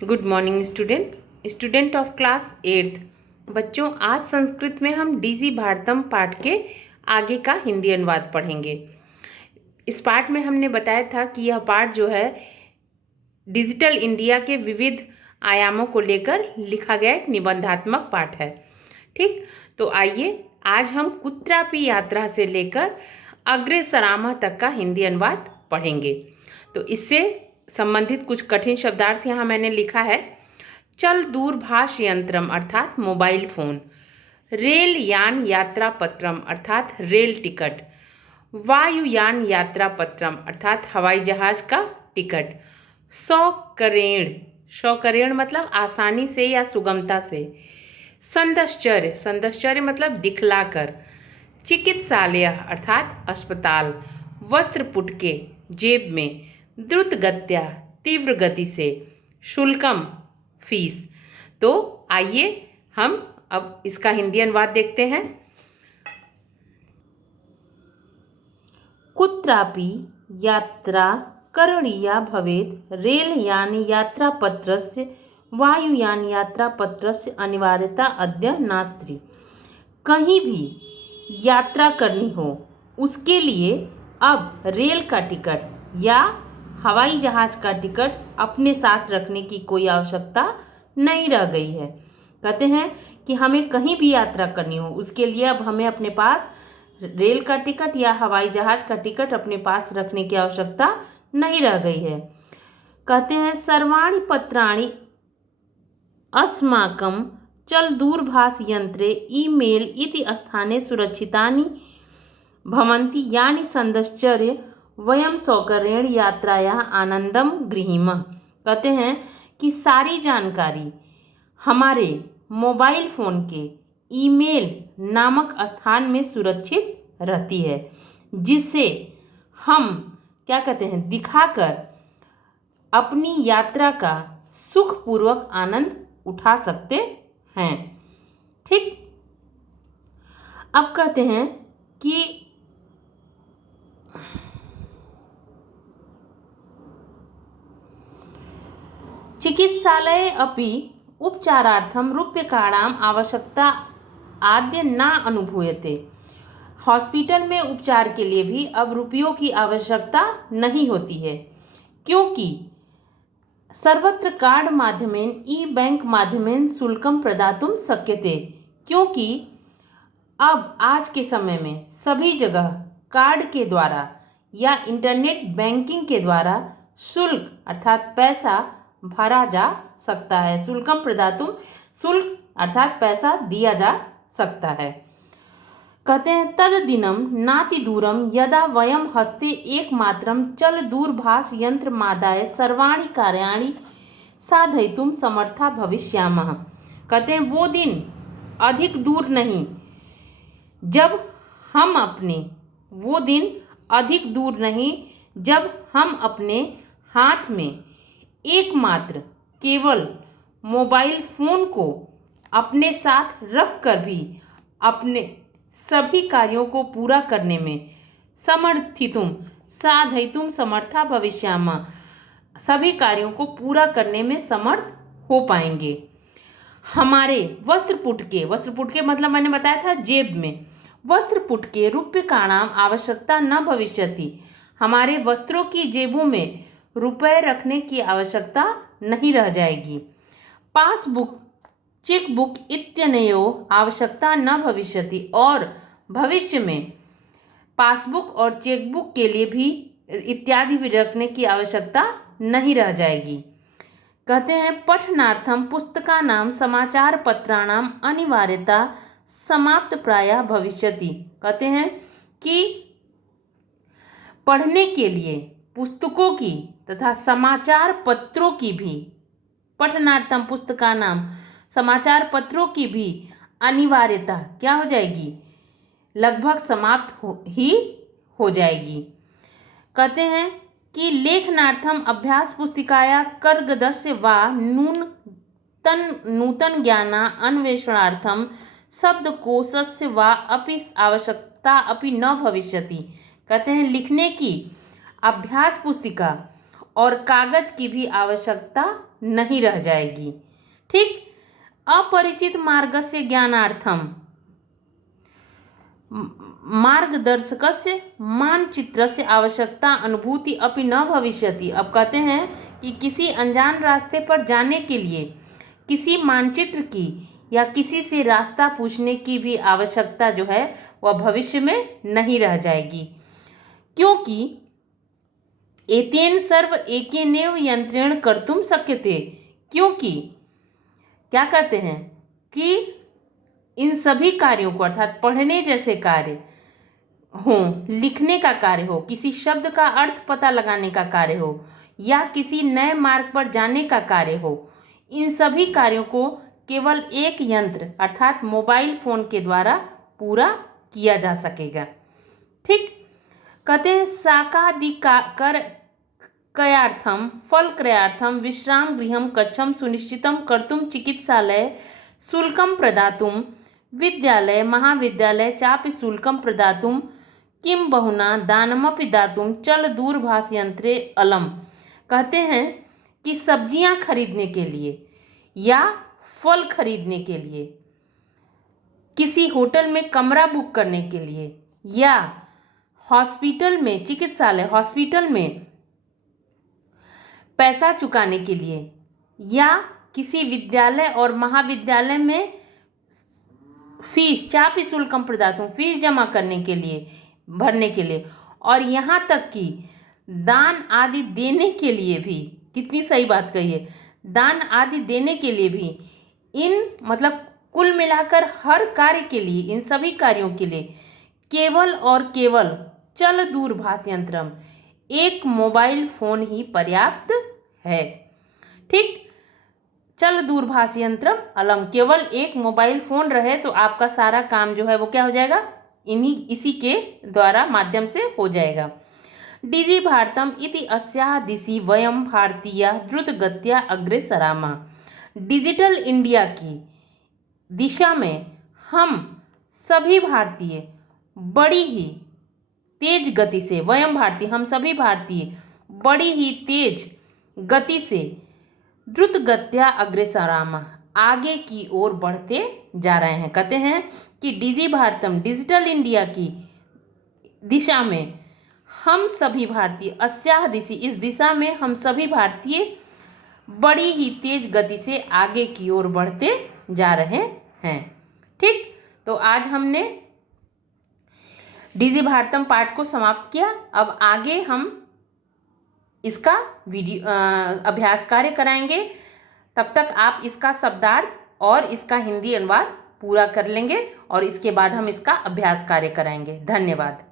Good morning student of class 8th। बच्चों, आज संस्कृत में हम डीजी भारतम पाठ के आगे का हिंदी अनुवाद पढ़ेंगे। इस पाठ में हमने बताया था कि यह पाठ जो है डिजिटल इंडिया के विविध आयामों को लेकर लिखा गया एक निबंधात्मक पाठ है। ठीक, तो आइए आज हम कुत्रापि यात्रा से लेकर अग्रेसरामः तक का हिंदी अनुवाद पढ़ेंगे। तो इससे संबंधित कुछ कठिन शब्दार्थ यहाँ मैंने लिखा है। चल दूरभाष यंत्रम अर्थात मोबाइल फोन, रेल यान यात्रा पत्रम अर्थात रेल टिकट, वायुयान यात्रा पत्रम अर्थात हवाई जहाज का टिकट, सौकरेण, सौकरेण मतलब आसानी से या सुगमता से, संदश्चर्य, संदश्चर्य मतलब दिखलाकर, चिकित्सालय अर्थात अस्पताल, वस्त्र पुटके जेब में, द्रुत गत्या तीव्र गति से, शुल्कम फीस। तो आइए हम अब इसका हिंदी अनुवाद देखते हैं। कुत्रापि यात्रा करणीया भवेत् रेलयान यात्रापत्रस्य वायुयान यात्रापत्रस्य अनिवार्यता अद्य नास्ति। कहीं भी यात्रा करनी हो उसके लिए अब रेल का टिकट या हवाई जहाज का टिकट अपने साथ रखने की कोई आवश्यकता नहीं रह गई है। कहते हैं कि हमें कहीं भी यात्रा करनी हो उसके लिए अब हमें अपने पास रेल का टिकट या हवाई जहाज का टिकट अपने पास रखने की आवश्यकता नहीं रह गई है। कहते हैं सर्वाणि पत्राणि अस्माकं चल दूरभाष यंत्रे ईमेल इति स्थाने सुरक्षितानि भवन्ति यानि संदश्चर्य वयम सौकर्यण यात्राया आनंदम गृहीमः। कहते हैं कि सारी जानकारी हमारे मोबाइल फ़ोन के ईमेल नामक स्थान में सुरक्षित रहती है, जिससे हम क्या कहते हैं दिखाकर अपनी यात्रा का सुखपूर्वक आनंद उठा सकते हैं। ठीक, अब कहते हैं कि चिकित्सालये अपि उपचारार्थं रूप्यकाणाम् आवश्यकता आद्य न अनुभूयते। हॉस्पिटल में उपचार के लिए भी अब रुपयों की आवश्यकता नहीं होती है, क्योंकि सर्वत्र कार्ड माध्यमेन ई बैंक माध्यमेन शुल्कम प्रदातुम शक्यते। क्योंकि अब आज के समय में सभी जगह कार्ड के द्वारा या इंटरनेट बैंकिंग के द्वारा शुल्क अर्थात पैसा भरा जा सकता है। शुल्कम प्रदातुम, शुल्क अर्थात पैसा दिया जा सकता है। कहते हैं तद दिनम नाति दूरम यदा वयम हस्ते एकमात्रम चल दूरभाष यंत्र मादाय सर्वाणि कार्याणि साधयितुम समर्था भविष्यामः। कहते हैं वो दिन अधिक दूर नहीं जब हम अपने वो दिन अधिक दूर नहीं जब हम अपने हाथ में एकमात्र केवल मोबाइल फ़ोन को अपने साथ रख कर भी अपने सभी कार्यों को पूरा करने में समर्थितुम साधयितुम समर्था भविष्यामः, सभी कार्यों को पूरा करने में समर्थ हो पाएंगे। हमारे वस्त्र पुटके मतलब मैंने बताया था जेब में, वस्त्र पुटके रूप्यकाणाम आवश्यकता न भविष्यति। हमारे वस्त्रों की जेबों में रुपए रखने की आवश्यकता नहीं रह जाएगी। पासबुक चेकबुक इत्यनयोः आवश्यकता न भविष्यति, और भविष्य में पासबुक और चेकबुक के लिए भी इत्यादि भी रखने की आवश्यकता नहीं रह जाएगी। कहते हैं पठनार्थम पुस्तकानां समाचार पत्राणाम अनिवार्यता समाप्त प्रायः भविष्यति। कहते हैं कि पढ़ने के लिए पुस्तकों की तथा समाचार पत्रों की भी, पठनार्थम पुस्तकानाम समाचार पत्रों की भी अनिवार्यता क्या हो जाएगी, लगभग समाप्त हो जाएगी। कहते हैं कि लेखनार्थम अभ्यास पुस्तिकाया कर्गदस्य वा नूतन ज्ञाना अन्वेषणार्थम शब्दकोशस्य वा अपि आवश्यकता अपि न भविष्यति। कहते हैं लिखने की अभ्यास पुस्तिका और कागज की भी आवश्यकता नहीं रह जाएगी। ठीक। अपरिचित मार्गस्य ज्ञानार्थम मार्गदर्शकस्य मानचित्रस्य आवश्यकता अनुभूति अपि न भविष्यति। अब कहते हैं कि किसी अनजान रास्ते पर जाने के लिए किसी मानचित्र की या किसी से रास्ता पूछने की भी आवश्यकता जो है वह भविष्य में नहीं रह जाएगी, क्योंकि एतेन सर्व एकेनैव यंत्रेण कर्तुम शक्यते। क्योंकि क्या कहते हैं कि इन सभी कार्यों को, अर्थात पढ़ने जैसे कार्य हो, लिखने का कार्य हो, किसी शब्द का अर्थ पता लगाने का कार्य हो, या किसी नए मार्ग पर जाने का कार्य हो, इन सभी कार्यों को केवल एक यंत्र अर्थात मोबाइल फोन के द्वारा पूरा किया जा सकेगा। ठीक। कहते हैं साकादिकार कयार्थम फल क्रयार्थम विश्राम गृहम कक्षम सुनिश्चितम कर्तुम चिकित्सालय शुल्कम प्रदातुम विद्यालय महाविद्यालय चापि शुल्कम प्रदातुम किम बहुना दानमपि दातुम चल दूरभाष यंत्रे अलम। कहते हैं कि सब्जियां खरीदने के लिए या फल खरीदने के लिए, किसी होटल में कमरा बुक करने के लिए, या हॉस्पिटल में चिकित्सालय हॉस्पिटल में पैसा चुकाने के लिए, या किसी विद्यालय और महाविद्यालय में फीस चापि शुल्कम प्रदातुम फीस जमा करने के लिए, भरने के लिए, और यहाँ तक कि दान आदि देने के लिए भी, कितनी सही बात कही है, दान आदि देने के लिए भी, इन मतलब कुल मिलाकर हर कार्य के लिए, इन सभी कार्यों के लिए केवल और केवल चल दूरभाष यंत्रम एक मोबाइल फोन ही पर्याप्त है। ठीक। चल दूरभाष यंत्रम अलम, केवल एक मोबाइल फोन रहे तो आपका सारा काम जो है वो क्या हो जाएगा, इसी के द्वारा माध्यम से हो जाएगा। डिजि भारतम इति अस्याः दिशि वयम भारतीय द्रुतगत्या अग्रे सरामः। डिजिटल इंडिया की दिशा में हम सभी भारतीय बड़ी ही तेज गति से, वयम भारतीय हम सभी भारतीय बड़ी ही तेज गति से द्रुत गत्या अग्रेसरामः आगे की ओर बढ़ते जा रहे हैं। कहते हैं कि डिजि भारतम डिजिटल इंडिया की दिशा में हम सभी भारतीय, अस्याः दिशि इस दिशा में हम सभी भारतीय बड़ी ही तेज गति से आगे की ओर बढ़ते जा रहे हैं। ठीक। तो आज हमने डिजि भारतम पाठ को समाप्त किया। अब आगे हम इसका अभ्यास कार्य कराएंगे। तब तक आप इसका शब्दार्थ और इसका हिंदी अनुवाद पूरा कर लेंगे और इसके बाद हम इसका अभ्यास कार्य कराएंगे। धन्यवाद।